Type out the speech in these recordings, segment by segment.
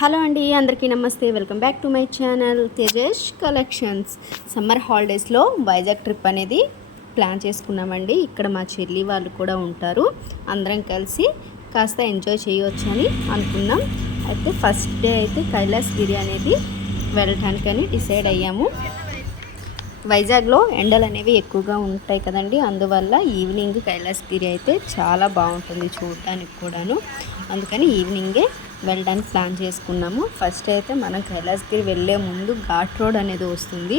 Hello అండి, అందరికీ నమస్తే. Welcome back to my channel Tejas collections. Summer హాలిడేస్లో వైజాగ్ ట్రిప్ అనేది ప్లాన్ చేసుకున్నామండి. ఇక్కడ మా చెల్లి వాళ్ళు కూడా ఉంటారు. అందరం కలిసి కాస్త ఎంజాయ్ చేయవచ్చని అనుకున్నాం. అయితే ఫస్ట్ డే అయితే కైలాసగిరి అనేది వెళ్ళటానికని డిసైడ్ అయ్యాము. వైజాగ్లో ఎండలు అనేవి ఎక్కువగా ఉంటాయి కదండి, అందువల్ల ఈవినింగ్ కైలాసగిరి అయితే చాలా బాగుంటుంది చూడడానికి కూడాను. అందుకని ఈవినింగే వెళ్ళడానికి ప్లాన్ చేసుకున్నాము. ఫస్ట్ అయితే మనం కైలాసగిరి వెళ్ళే ముందు ఘాట్ రోడ్ అనేది వస్తుంది.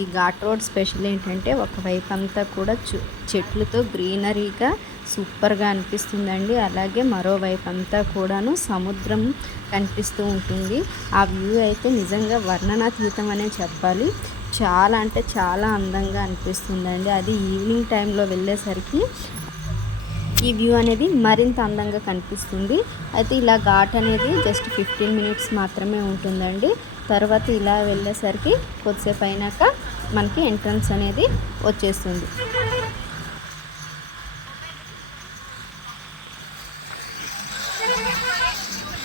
ఈ ఘాట్ రోడ్ స్పెషల్ ఏంటంటే ఒకవైపు అంతా కూడా చెట్లతో గ్రీనరీగా సూపర్గా అనిపిస్తుందండి. అలాగే మరోవైపు అంతా కూడాను సముద్రం కనిపిస్తూ ఉంటుంది. ఆ వ్యూ అయితే నిజంగా వర్ణనాతీతం అనే చెప్పాలి. చాలా అంటే చాలా అందంగా అనిపిస్తుందండి. అది ఈవినింగ్ టైంలో వెళ్ళేసరికి ఈ వ్యూ అనేది మరింత అందంగా కనిపిస్తుంది. అయితే ఇలా ఘాట్ అనేది జస్ట్ 15 మినిట్స్ మాత్రమే ఉంటుందండి. తర్వాత ఇలా వెళ్ళేసరికి కొద్దిసేపు అయినాక మనకి ఎంట్రన్స్ అనేది వచ్చేస్తుంది.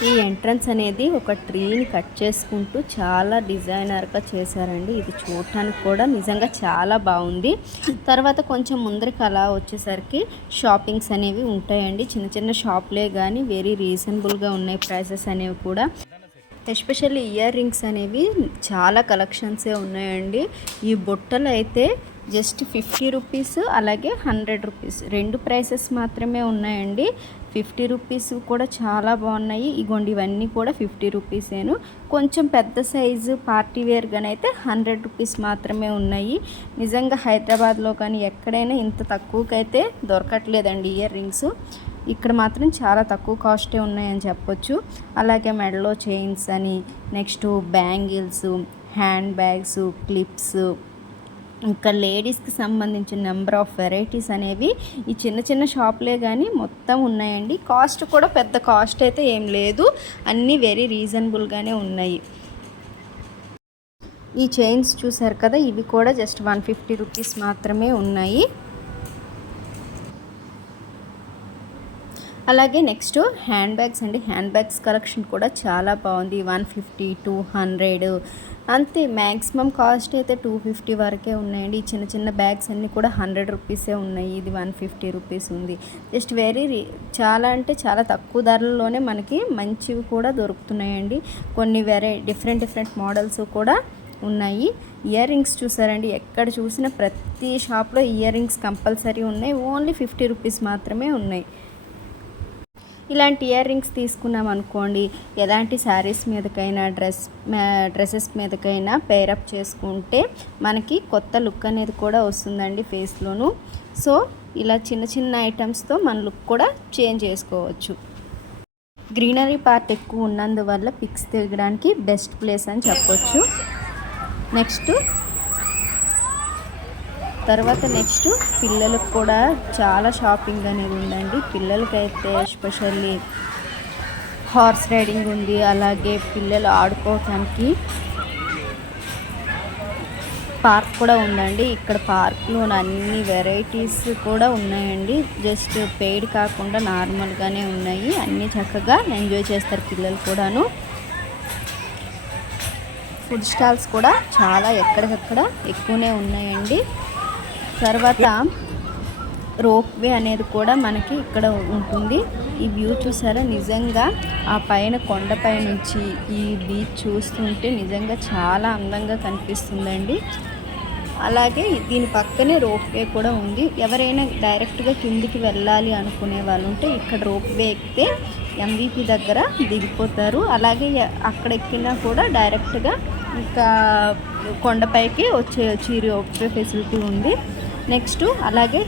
ఈ ఎంట్రన్స్ అనేది ఒక ట్రీని కట్ చేసుకుంటూ చాలా డిజైనర్గా చేశారండి. ఇది చూడటానికి కూడా నిజంగా చాలా బాగుంది. తర్వాత కొంచెం ముందరికి అలా వచ్చేసరికి షాపింగ్స్ అనేవి ఉంటాయండి. చిన్న చిన్న షాప్లే కానీ వెరీ రీజనబుల్గా ఉన్నాయి ప్రైసెస్ అనేవి కూడా. ఎస్పెషల్లీ ఇయర్ రింగ్స్ అనేవి చాలా కలెక్షన్సే ఉన్నాయండి. ఈ బుట్టలు అయితే జస్ట్ 50 రూపీస్, అలాగే 100 రూపీస్ రెండు ప్రైసెస్ మాత్రమే ఉన్నాయండి. 50 రూపీస్ కూడా చాలా బాగున్నాయి. ఇవన్నీ కూడా 50 రూపీసేను. కొంచెం పెద్ద సైజు పార్టీ వేర్గానైతే 100 రూపీస్ మాత్రమే ఉన్నాయి. నిజంగా హైదరాబాద్లో కానీ ఎక్కడైనా ఇంత తక్కువకైతే దొరకట్లేదండి ఇయర్ రింగ్స్. ఇక్కడ మాత్రం చాలా తక్కువ కాస్టే ఉన్నాయని చెప్పొచ్చు. అలాగే మెడలో చైన్స్ అని, next bangles, hand bags, clips, ఇంకా లేడీస్కి సంబంధించిన నెంబర్ ఆఫ్ వెరైటీస్ అనేవి ఈ చిన్న చిన్న షాప్లే కానీ మొత్తం ఉన్నాయండి. కాస్ట్ కూడా పెద్ద కాస్ట్ అయితే ఏం లేదు, అన్నీ వెరీ రీజనబుల్గానే ఉన్నాయి. ఈ చైన్స్ చూసారు కదా, ఇవి కూడా జస్ట్ 150 రూపీస్ మాత్రమే ఉన్నాయి. అలాగే నెక్స్ట్ హ్యాండ్ బ్యాగ్స్ అండి. హ్యాండ్ బ్యాగ్స్ కలెక్షన్ కూడా చాలా బాగుంది. 150, 200 అంతే. మ్యాక్సిమం కాస్ట్ అయితే 250 వరకే ఉన్నాయండి. ఈ చిన్న చిన్న బ్యాగ్స్ అన్నీ కూడా 100 రూపీసే ఉన్నాయి. ఇది 150 రూపీస్ ఉంది. జస్ట్ చాలా అంటే చాలా తక్కువ ధరల్లోనే మనకి మంచివి కూడా దొరుకుతున్నాయండి. కొన్ని డిఫరెంట్ మోడల్స్ కూడా ఉన్నాయి. ఇయర్ రింగ్స్ చూసారండి, ఎక్కడ చూసినా ప్రతి షాప్లో ఇయర్ రింగ్స్ కంపల్సరీ ఉన్నాయి. ఓన్లీ 50 రూపీస్ మాత్రమే ఉన్నాయి. ఇలాంటి ఇయర్ రింగ్స్ తీసుకున్నాం అనుకోండి, ఎలాంటి శారీస్ మీదకైనా డ్రెస్సెస్ మీదకైనా పేరప్ చేసుకుంటే మనకి కొత్త లుక్ అనేది కూడా వస్తుందండి ఫేస్లోను. సో ఇలా చిన్న చిన్న ఐటమ్స్తో మన లుక్ కూడా చేంజ్ చేసుకోవచ్చు. గ్రీనరీ పార్ట్ ఎక్కువ ఉన్నందువల్ల పిక్స్ దిగడానికి బెస్ట్ ప్లేస్ అని చెప్పొచ్చు. నెక్స్ట్ పిల్లలకు కూడా చాలా షాపింగ్ అనేది ఉందండి. పిల్లలకైతే ఎస్పెషల్లీ హార్స్ రైడింగ్ ఉంది. అలాగే పిల్లలు ఆడుకోవటానికి పార్క్ కూడా ఉందండి. ఇక్కడ పార్క్లో అన్ని వెరైటీస్ కూడా ఉన్నాయండి. జస్ట్ పెయిడ్ కాకుండా నార్మల్గానే ఉన్నాయి. అన్నీ చక్కగా ఎంజాయ్ చేస్తారు పిల్లలు కూడాను. ఫుడ్ స్టాల్స్ కూడా చాలా ఎక్కడికక్కడ ఎక్కువనే ఉన్నాయండి. తర్వాత రోప్ వే అనేది కూడా మనకి ఇక్కడ ఉంటుంది. ఈ వ్యూ చూసారా, నిజంగా ఆ పైన కొండపై నుంచి ఈ బీచ్ చూస్తుంటే నిజంగా చాలా అందంగా కనిపిస్తుందండి. అలాగే దీని పక్కనే రోప్ వే కూడా ఉంది. ఎవరైనా డైరెక్ట్గా కిందికి వెళ్ళాలి అనుకునే వాళ్ళు ఉంటే ఇక్కడ రోప్ వే ఎక్కితే MVP దగ్గర దిగిపోతారు. అలాగే అక్కడ ఎక్కినా కూడా డైరెక్ట్గా ఇంకా కొండపైకి వచ్చేయచ్చు. ఈ రోప్ వే ఫెసిలిటీ ఉంది. నెక్స్ట్ అలాగే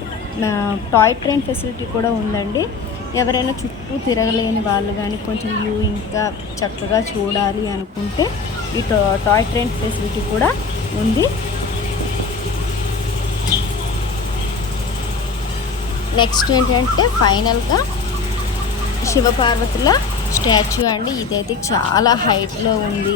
టాయ్ ట్రైన్ ఫెసిలిటీ కూడా ఉందండి. ఎవరైనా చుట్టూ తిరగలేని వాళ్ళు కానీ కొంచెం వ్యూ ఇంకా చక్కగా చూడాలి అనుకుంటే ఈ టాయ్ ట్రైన్ ఫెసిలిటీ కూడా ఉంది. నెక్స్ట్ ఏంటంటే ఫైనల్గా శివపార్వతుల స్టాచ్యూ అండి. ఇదైతే చాలా హైట్లో ఉంది.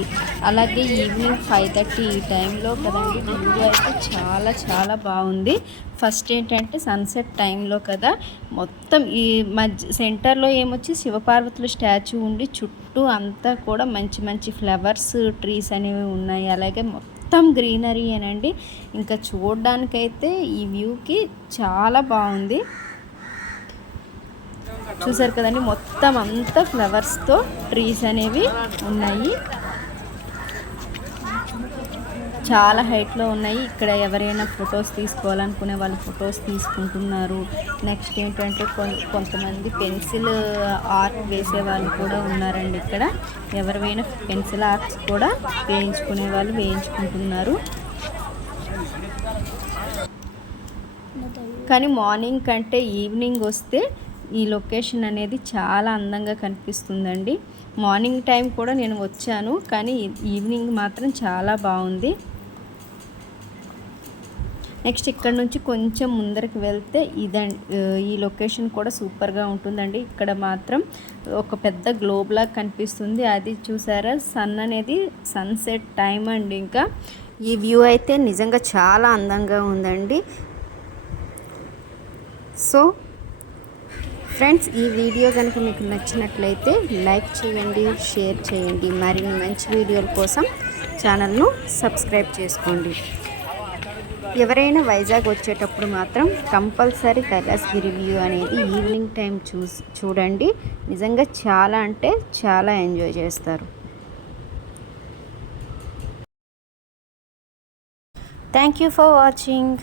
అలాగే ఈవినింగ్ 5:30 ఈ టైంలో కదండి వ్యూ అయితే చాలా చాలా బాగుంది. ఫస్ట్ ఏంటంటే సన్సెట్ టైంలో కదా, మొత్తం ఈ మధ్య సెంటర్లో ఏమొచ్చి శివపార్వతుల స్టాచ్యూ ఉండి చుట్టూ అంతా కూడా మంచి మంచి ఫ్లవర్స్ ట్రీస్ అనేవి ఉన్నాయి. అలాగే మొత్తం గ్రీనరీ అనండి. ఇంకా చూడడానికైతే ఈ వ్యూకి చాలా బాగుంది. చూసారు కదండి, మొత్తం అంతా ఫ్లవర్స్తో ట్రీస్ అనేవి ఉన్నాయి. చాలా హైట్లో ఉన్నాయి. ఇక్కడ ఎవరైనా ఫొటోస్ తీసుకోవాలనుకునే వాళ్ళు ఫొటోస్ తీసుకుంటున్నారు. నెక్స్ట్ ఏంటంటే కొంతమంది పెన్సిల్ ఆర్ట్ వేసే వాళ్ళు కూడా ఉన్నారండి. ఇక్కడ ఎవరైనా పెన్సిల్ ఆర్ట్స్ కూడా వేయించుకునే వాళ్ళు వేయించుకుంటున్నారు. కానీ మార్నింగ్ కంటే ఈవినింగ్ వస్తే ఈ లొకేషన్ అనేది చాలా అందంగా కనిపిస్తుందండి. మార్నింగ్ టైం కూడా నేను వచ్చాను, కానీ ఈవినింగ్ మాత్రం చాలా బాగుంది. నెక్స్ట్ ఇక్కడ నుంచి కొంచెం ముందరికి వెళ్తే ఈ లొకేషన్ కూడా సూపర్గా ఉంటుందండి. ఇక్కడ మాత్రం ఒక పెద్ద గ్లోబ్ లాగా కనిపిస్తుంది. అది చూసారా, సన్ అనేది సన్సెట్ టైం అండి. ఇంకా ఈ వ్యూ అయితే నిజంగా చాలా అందంగా ఉందండి. సో ఫ్రెండ్స్, ఈ వీడియో కనుక మీకు నచ్చినట్లయితే లైక్ చేయండి, షేర్ చేయండి. మరిన్ని మంచి వీడియోల కోసం ఛానల్ను సబ్స్క్రైబ్ చేసుకోండి. ఎవరైనా వైజాగ్ వచ్చేటప్పుడు మాత్రం కంపల్సరీ కైలాసగిరి వ్యూ అనేది ఈవినింగ్ టైం చూడండి. నిజంగా చాలా అంటే చాలా ఎంజాయ్ చేస్తారు. Thank you for watching.